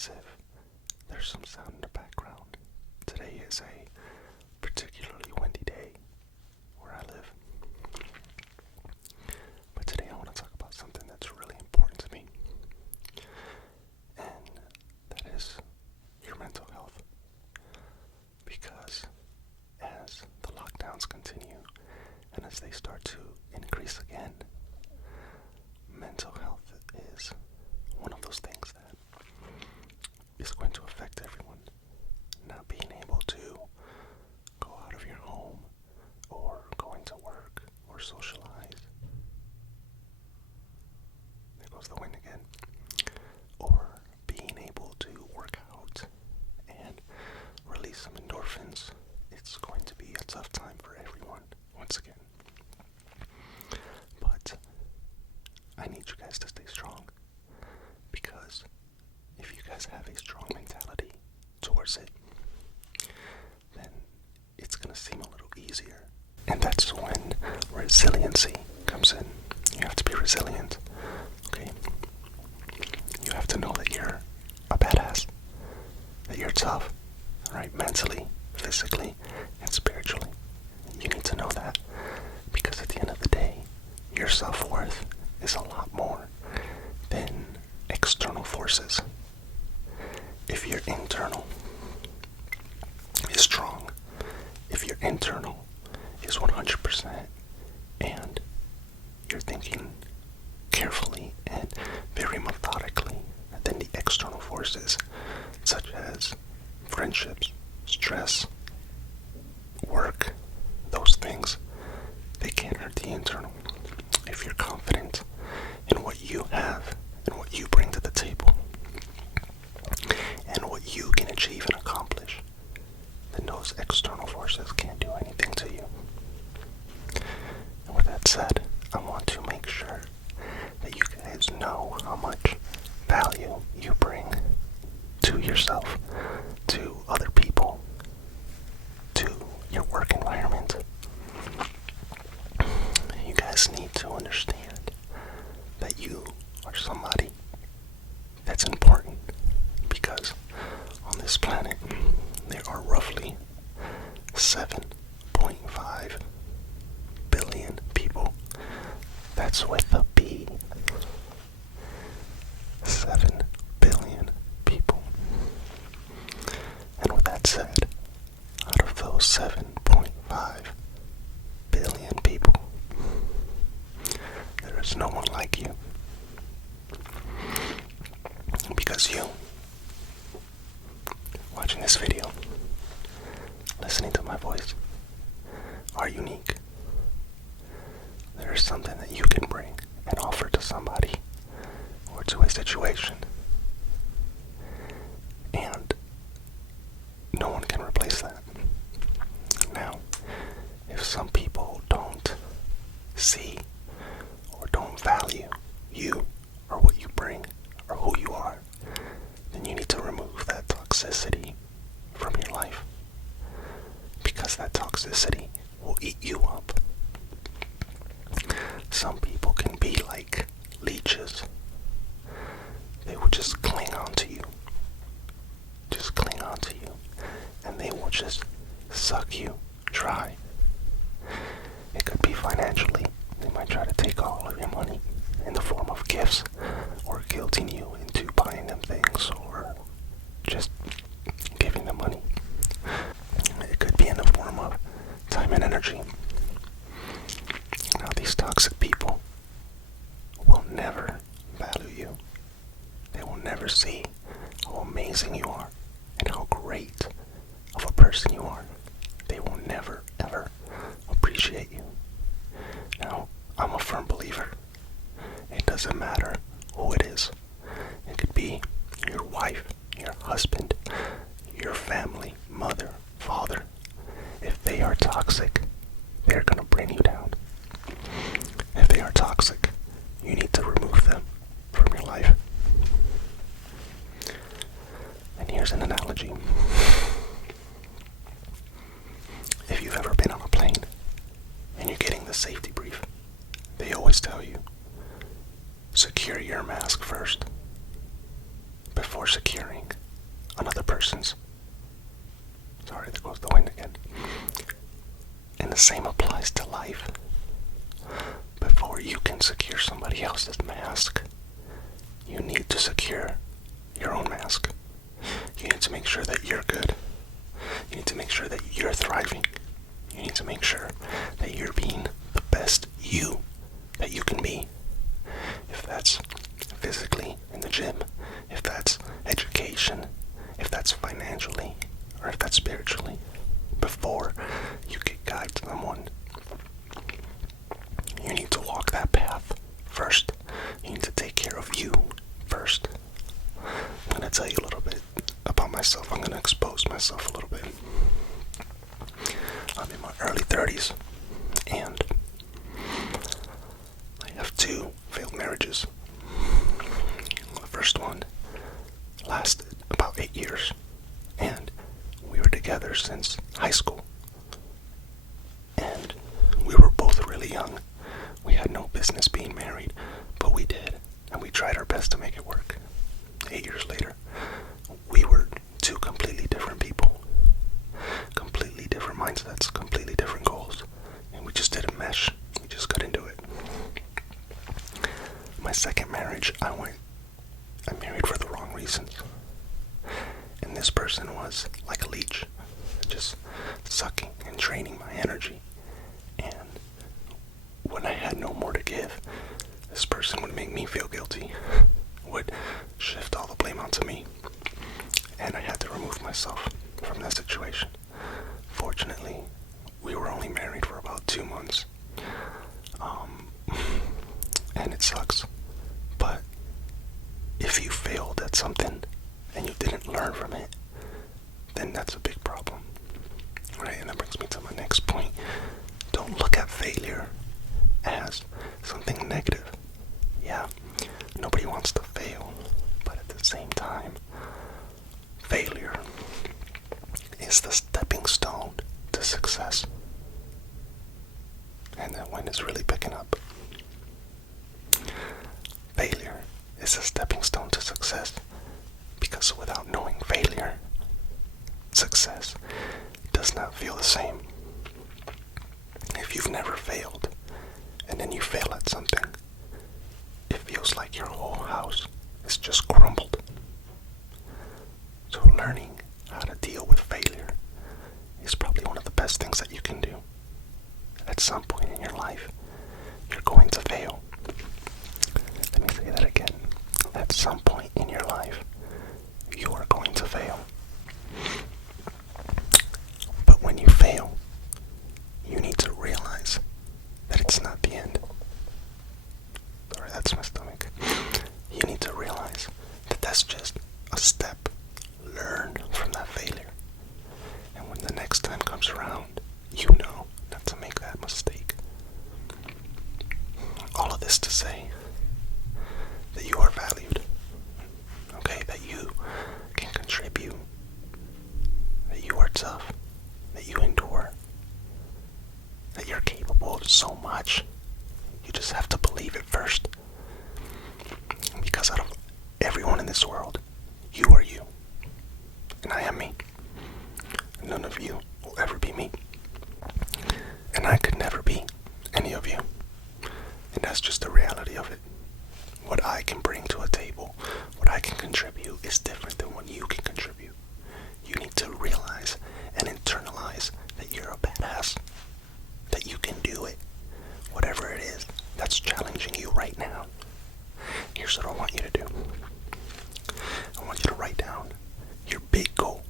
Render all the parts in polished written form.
as if there's some sound in the background. Today is a particularly windy day where I live. But today I want to talk about something that's really important to me. And that is your mental health. Because as the lockdowns continue and as they start to increase again, mental health is one of those things that is going to affect everyone. Not being able to go out of your home or going to work or socialize. There goes the wind again. Or being able to work out and release some endorphins. It's going to be a tough time for everyone, once again. But I need you guys to stay strong, because if you guys have a strong mentality towards it, then it's going to seem a little easier. And that's when resiliency comes in. You have to be resilient, okay? You have to know that you're a badass, that you're tough, right? Mentally, physically, and spiritually. You need to know that, because at the end of the day, your self-worth is a lot more than external forces. If your internal is strong, if your internal is 100%, and you're thinking carefully and very methodically, then the external forces, such as friendships, stress, work, those things, they can't hurt the internal. If you're confident in what you have and what you bring to the table and what you can achieve and accomplish, then those external forces can't do anything to you. And with that said, I want to make sure that you guys know how much value you bring to yourself, to other people, to your work environment. You guys need to understand that you are somebody that's important, because on this planet there are roughly 7.5 billion people. That's with a B. 7 billion people. And with that said, out of those 7.5 billion people, there is no one like you. Because you, watching this video, listening to my voice, are unique. There is something that you can bring and offer to somebody or to a situation, and no one can replace that. Now, if some people don't see or don't value you or what you bring or who you are, then you need to remove that toxicity from your life, because that toxicity will eat you up. Some people can be like leeches. They will just cling on to you. Just cling on to you. And they will just suck you dry. It could be financially. They might try to take all of your money in the form of gifts, or guilting you into buying them things, or just giving them money. It could be in the form of time and energy. Now, these toxic people will never value you. They will never see how amazing you are and how great of a person you are. They will never, ever appreciate you. Now, I'm a firm believer. It doesn't matter who it is. It could be your wife, your husband, your family, mother, father. If they are toxic, they're going to bring you down. If they are toxic, you need to remove them from your life. And here's an analogy. If you've ever been on a plane and you're getting the safety brief, they always tell you, secure your mask first before before securing another person's. Sorry, there goes the wind again. And the same applies to life. Before you can secure somebody else's mask, you need to secure your own mask. You need to make sure that you're good. You need to make sure that you're thriving. You need to make sure that you're being the best you that you can be. If that's physically in the gym, if that's education, if that's financially, or if that's spiritually, before you can guide someone, you need to walk that path first. You need to take care of you first. I'm going to tell you a little bit about myself. I'm going to expose myself a little bit. I'm in my early 30s, and I have 2 failed marriages. The first one lasted about 8 years, and we were together since high school. And we were both really young. We had no business being married, but we did, and we tried our best to make it work. 8 years later, we were 2 completely different people, completely different mindsets, completely different goals, and we just didn't mesh. We just got into it. My second marriage, I married for the wrong reasons, and this person was like a leech, just sucking and draining my energy. And when I had no more to give, this person would make me feel guilty, would shift all the blame onto me, and I had to remove myself from that situation. Fortunately, we were only married for about 2 months, and it sucks, but if you failed at something and you didn't learn from it, then that's a big problem, right? And that brings me to my next point. Don't look at failure as something negative. Yeah, nobody wants to fail, but at the same time, failure is the stepping stone to success. And that wind is really picking up. Failure is a stepping stone to success, because without knowing failure, success does not feel the same. If you've never failed, and then you fail at something, it feels like your whole house is just crumbled. So learning how to deal with failure is probably one of the best things that you can do. At some point in your life, you're going to fail. Let me say that again. At some point in your life, you are going to fail. But when you fail, you need to realize that it's not the end. Sorry, that's my stomach. You need to realize that that's just a step. Learn from that failure. And when the next time comes around, you know not to make that mistake. All of this to say that you are valued. Okay, that you can contribute. That you are tough. That you endure. That you're capable of so much. You just have to believe it first. Because out of everyone in this world, you are you. And I am me. None of you will ever be me. And I could never be any of you. And that's just the reality of it. What I can bring to a table, what I can contribute is different than what you can contribute. You need to realize and internalize that you're a badass. That you can do it. Whatever it is that's challenging you right now. Here's what I want you to do. I want you to write down your big goal.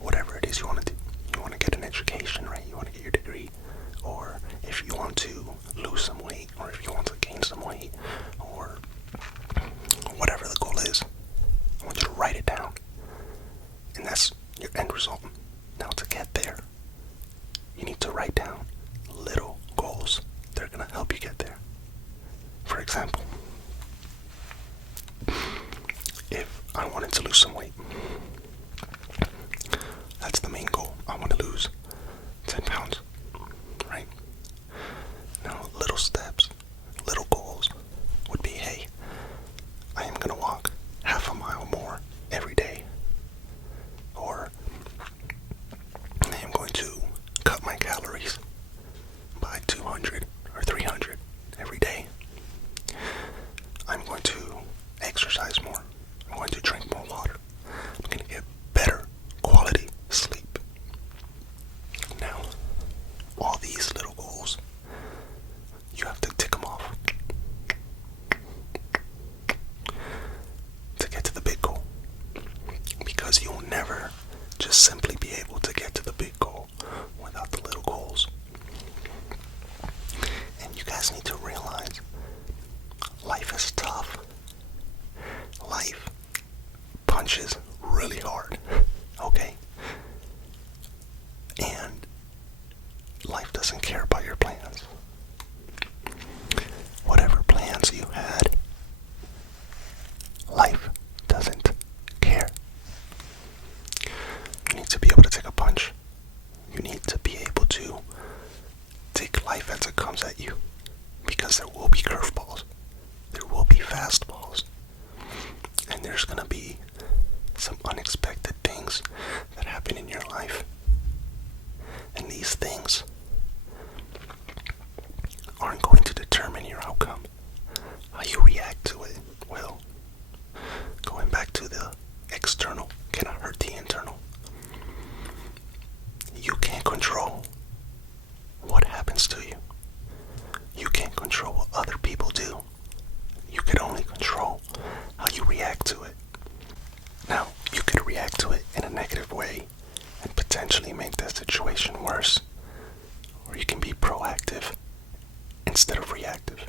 Whatever it is you want to do. You want to get an education, right? You want to get your degree. Or if you want to lose some weight, or if you want to gain some weight, or whatever the goal is, I want you to write it down. And that's your end result. Now to get there, you need to write down little goals that are going to help you get there. For example, if I wanted to lose some weight, that's the main goal. I want to lose 10 pounds, right? Now, little steps, little goals would be, hey, I am going to walk half a mile more punches really hard, okay? And life doesn't care about your plans. Whatever plans you had, life doesn't care. You need to be able to take a punch. You need to be able to take life as it comes at you, because there will be curveballs, there will be fastballs, and there's gonna be some unexpected things that happen in your life. And these things aren't going to determine your outcome. How you react to it will. Going back to the external cannot hurt the internal. You can't control what happens to you. You can't control what other people do. You can only control how you react to it. Now, you could react to it in a negative way and potentially make that situation worse. Or you can be proactive instead of reactive.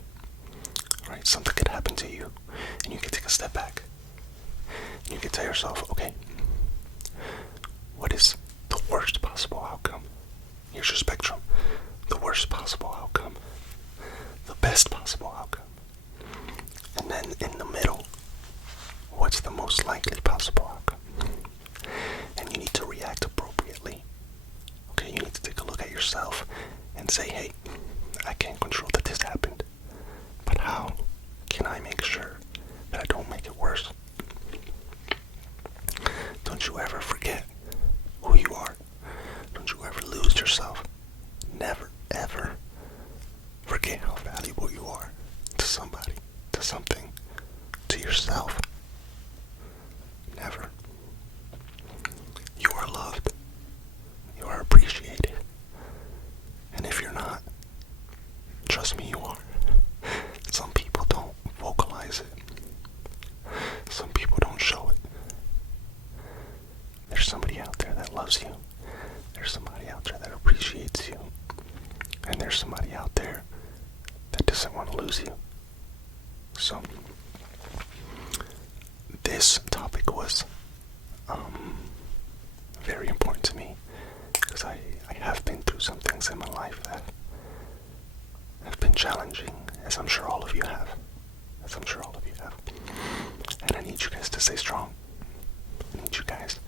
Right? Something could happen to you and you can take a step back. And you can tell yourself, okay, what is the worst possible outcome? Here's your spectrum. The worst possible outcome. The best possible outcome. And then in the middle, what's the most likely possible outcome? And you need to react appropriately. Okay, you need to take a look at yourself and say, hey, I can't control that this happened, but how can I make sure that I don't make it worse? Don't you ever forget who you are. Don't you ever lose yourself. Never, ever forget how valuable you are to somebody, to something, to yourself. Never. You are loved. You are appreciated. And if you're not, trust me, you are. Some people don't vocalize it. Some people don't show it. There's somebody out there that loves you. There's somebody out there that appreciates you. And there's somebody out there that doesn't want to lose you. So, this topic was very important to me, because I have been through some things in my life that have been challenging, as I'm sure all of you have. And I need you guys to stay strong. I need you guys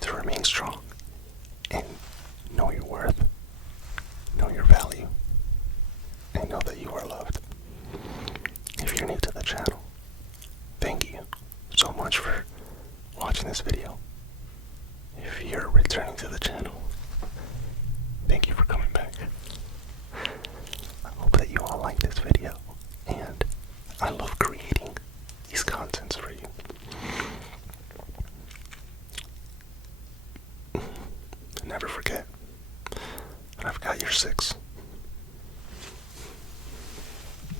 to remain strong and know your worth, know your value, and know that you are loved. If you're new to the channel, thank you so much for watching this video. If you're returning to the channel, thank you for coming back. I hope that you all like this video, and I love creating these contents for you. Never forget, I've got your 6.